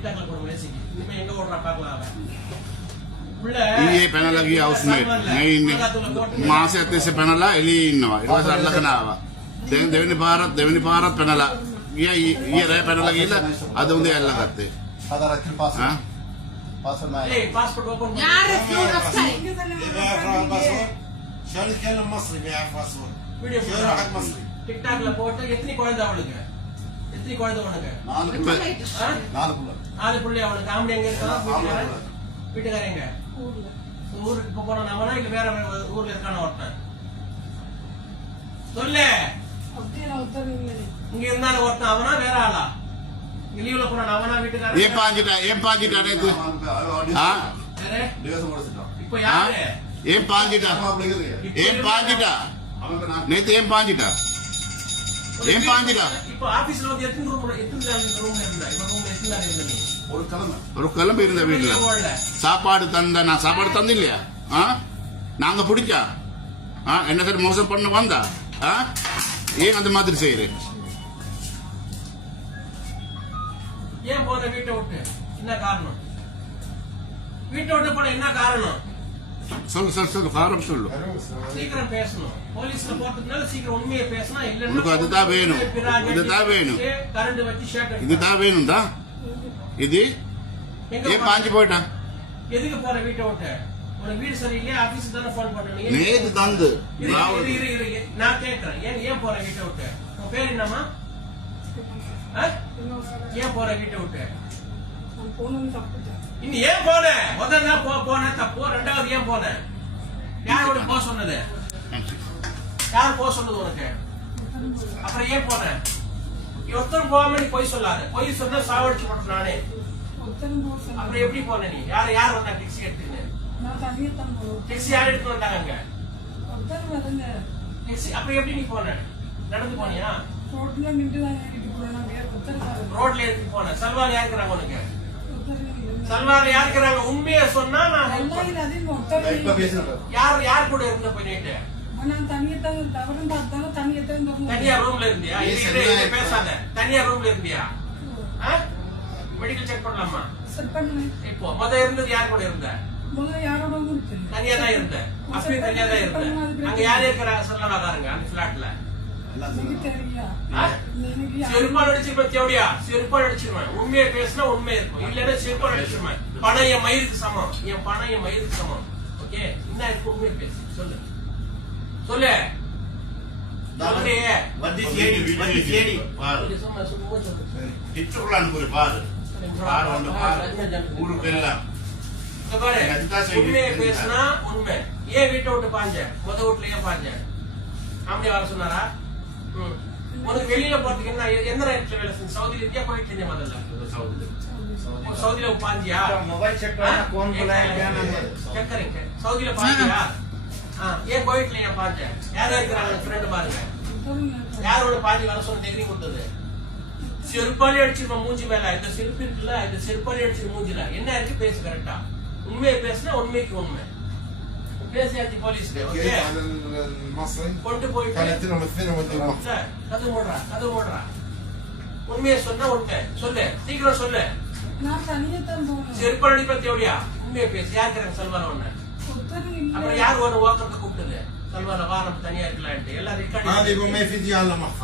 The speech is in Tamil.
டிக்டாக்ல போற மேசிக்கு இனிமே எங்க ஓடுறா பார்க்கலாம் ඊයේ පැනලා ගිය හවුස්මේට් මේ ඉන්නේ මාසෙ ඇත්තේ පැනලා එළියේ ඉන්නවා ඊට පස්සේ අල්ලගෙන ආවා දැන් දෙවෙනි පාරත් පැනලා ගියා ඊයේ රෑ පැනලා ගිහලා අද උදේ අල්ලගත්තේ හදාරච්චි පාස්වර්ඩ් معي ايه باسبورت اوبن يعرف له نفسه يعرف باسورد شلون يتكلم مصري بيعرف باسورد வீடியோ شلون واحد مصري டிக்டாக்ல போட்டு எத்தனை குழந்தை அவளுக்கு எத்தனை குழந்தை உனக்கு 4 புள்ளி அவளுக்கு காமெடி எங்க இருக்கா வீட்டுக்காரங்க ஊருக்கு இப்ப போன நம்மனா இல்ல வேற ஊர்ல இருக்கான ஒருத்தன் சொல்லு இங்க இருந்தாலும் ஒருத்தன் அவனா வேற ஆளா லீவ்ல போன அவனா வீட்டுக்காரன் ஏன் பாஞ்சிட்டா நேத்து இப்ப யாரு ஏன் பாஞ்சிட்டா நேத்து ஏன் பாஞ்சிட்டா இப்ப ஆபீஸ்ல வந்து எத்தனை ரூம் இருந்தா இப்ப ரூம்ல எத்தனை இருந்தா நீ ஒரு கிளம்பி இருந்த வீட்டுல சாப்பாடு தந்த நான் சாப்பாடு தந்தில்லையா நாங்க பிடிச்சா என்ன சார் மோசம் பண்ண வந்தா ஏன் அந்த மாதிரி செய்யறேன் ஏன் போன வீட்டை விட்டு என்ன காரணம் வீட்டை விட்டு போன என்ன காரணம் சொல்லு காரணம் சொல்லு சீக்கிரம் பேசணும் போலீஸ்ல போறதுனால சீக்கிரம் உண்மையை பேசணும் இல்லன்னா உனக்கு அதுதான் வேணும் கரண்ட் வச்சு ஷேட் இதுதான் வேணும் தான் இது ஏன் பாஞ்சு போயிட்டான் எதுக்கு போற வீட்டை விட்டு உனக்கு வீடு சரியில்லையா ஆபீஸ் தானே போன் பண்ணணும் நேத்து தந்து நான் கேட்கிறேன் ஏன் போற வீட்டை விட்டு உன் பேர் என்னமா ஏன் போற வீட்டை விட்டு இன்னும் ஏன் போன முதல்ல போன தப்போ ரெண்டாவது ஏன் போன யாரோட போக சொன்னது யார் போக சொன்னது உனக்கு அப்புறம் ஏன் போன ஒருத்தரும் போகாம நீ பொய் சொல்லாத பொய் சொன்னா சாவடிச்சு போட்டு நானே அப்புறம் எப்படி போன நீ யார் வந்தா டாக்ஸி எடுத்துன்னு டாக்ஸி யார் எடுத்து வந்தாங்க டாக்ஸி அப்புறம் எப்படி நீ போன நடந்து போனியா ரோட்ல எடுத்து போன சல்வார் யாருக்குறாங்க உனக்கு சல்வார் யாருக்குறாங்க உண்மையை சொன்னா நான் யார் கூட இருந்த பண்ணிட்டு தனியா ரூம்ல இருந்தியா பேசாத தனியா ரூம்ல இருந்தியா மெடிக்கல் செக் பண்ணலாமா இப்போ இருந்தது யார் கூட இருந்த தனியா தான் இருந்த அப்பயும் தனியா தான் இருந்த அங்க யாரு இருக்கிறாங்க சொல்லலாக்காருங்க அந்த பிளாட்ல செருப்பால் அடிச்சிருப்பேன் தேவடியா செருப்பால் அடிச்சிருவேன் உண்மையை பேசினா உண்மை இருக்கும் இல்லன்னா செருப்பால் அடிச்சிருவேன் பணம் என் மயிருக்கு சமம் என் பணம் என் மயிருக்கு சமம் ஓகே என்ன இருக்கு உண்மையை பேசு சொல்லு சொல்லு உண்மையை பேசினா உண்மை ஏன் வீட்டை விட்டு பாஞ்ச வீட்டுல ஏன் பாஞ்ச அப்படி வர சொன்னாரா உனக்கு வெளியில போறதுக்கு என்ன எந்த நேரத்துல வேலை செஞ்சு சவுதியில இருக்கியா போயிட்டு செஞ்ச முதல்ல சவுதியில பாஞ்சியா சவுதியில பாஞ்சியா ஏன் கோயிட்ல ஏன் பாஞ்ச யாரா இருக்கிறாங்க ஃப்ரெண்ட் பாருங்க யாரோட பாஞ்சி வர சொன்ன டிகிரி கொடுத்தது செருப்பாலி அடிச்சிருப்பா மூஞ்சி மேல இந்த செருப்பு இருக்குல்ல இந்த செருப்பாலி அடிச்சிரு மூஞ்சில என்ன இருக்கு பேசு கரெக்டா உண்மையை பேசினா உண்மைக்கு உண்மை பேசியாச்சு போலீஸ் கொண்டு போயிட்டு கது மூடுறா உண்மையை சொன்னா உண்மை சொல்லு சீக்கிரம் சொல்லு செருப்பால் அடிப்பா தேவடியா உண்மையை பேசு யாருக்கிறாங்க சல்வான ஒண்ணு அப்புறம் யார் ஒண்ணு ஓக்கறத கூப்பிட்டது சல்வான வா நம்ம தனியா இருக்கலான்ட்டு எல்லாம் ரெக்கார்ட்